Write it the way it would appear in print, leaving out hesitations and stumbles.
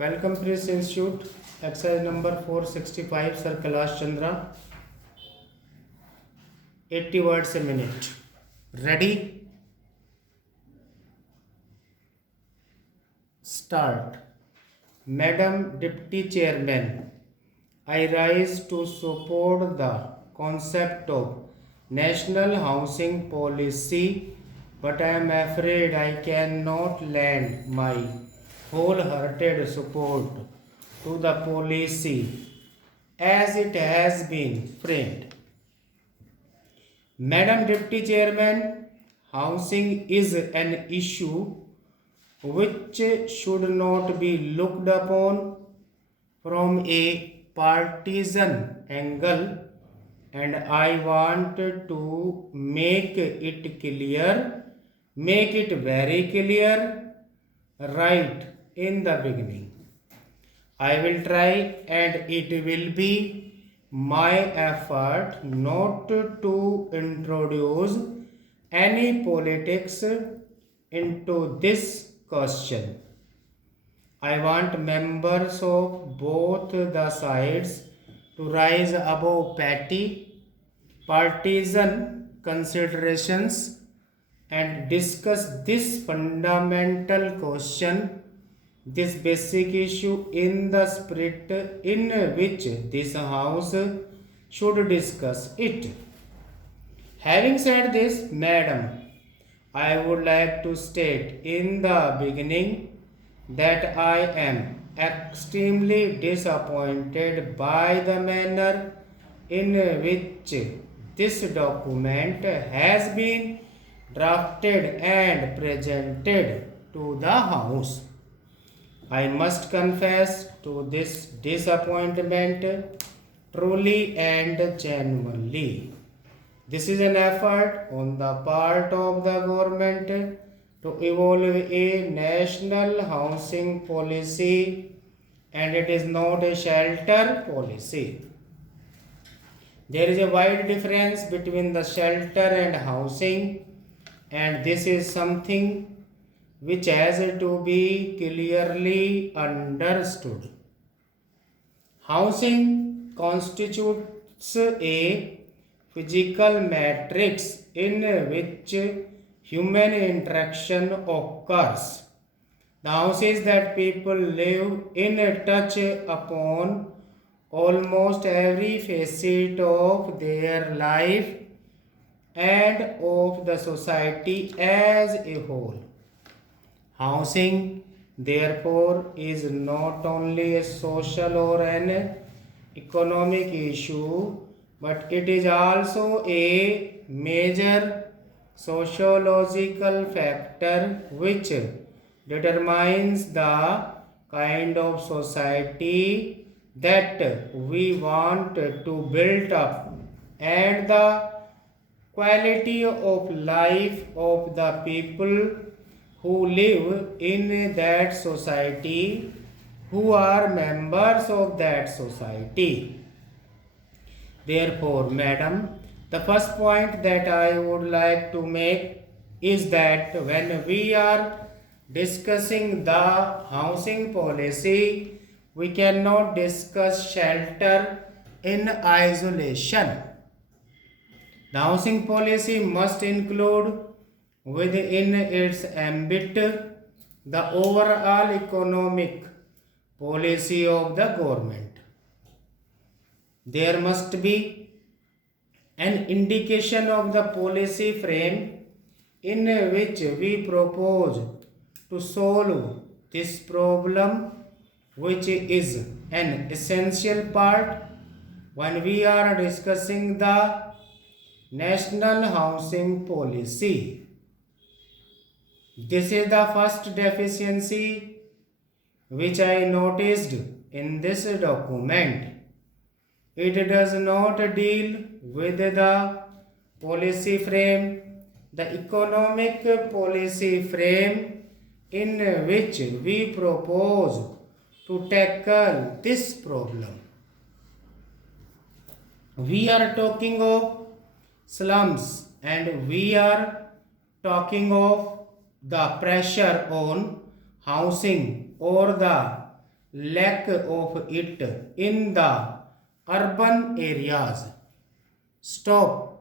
Welcome Chris Institute, exercise number 465, Sir Kailash Chandra, 80 words a minute. Ready? Start. Madam Deputy Chairman, I rise to support the concept of National Housing Policy, but I am afraid I cannot lend my wholehearted support to the policy as it has been framed. Madam Deputy Chairman, housing is an issue which should not be looked upon from a partisan angle, and I want to make it very clear right in the beginning. I will try, and it will be my effort not to introduce any politics into this question. I want members of both the sides to rise above petty partisan considerations and discuss this fundamental question, this basic issue, in the spirit in which this House should discuss it. Having said this, Madam, I would like to state in the beginning that I am extremely disappointed by the manner in which this document has been drafted and presented to the House. I must confess to this disappointment truly and genuinely. This is an effort on the part of the government to evolve a national housing policy, and it is not a shelter policy. There is a wide difference between the shelter and housing, and this is something which has to be clearly understood. Housing constitutes a physical matrix in which human interaction occurs. The houses that people live in touch upon almost every facet of their life and of the society as a whole. Housing, therefore, is not only a social or an economic issue, but it is also a major sociological factor which determines the kind of society that we want to build up and the quality of life of the people who live in that society, who are members of that society. Therefore, Madam, the first point that I would like to make is that when we are discussing the housing policy, we cannot discuss shelter in isolation. The housing policy must include within its ambit the overall economic policy of the government. There must be an indication of the policy frame in which we propose to solve this problem, which is an essential part when we are discussing the national housing policy. This is the first deficiency which I noticed in this document. It does not deal with the policy frame, the economic policy frame in which we propose to tackle this problem. We are talking of slums, and we are talking of the pressure on housing or the lack of it in the urban areas. Stop.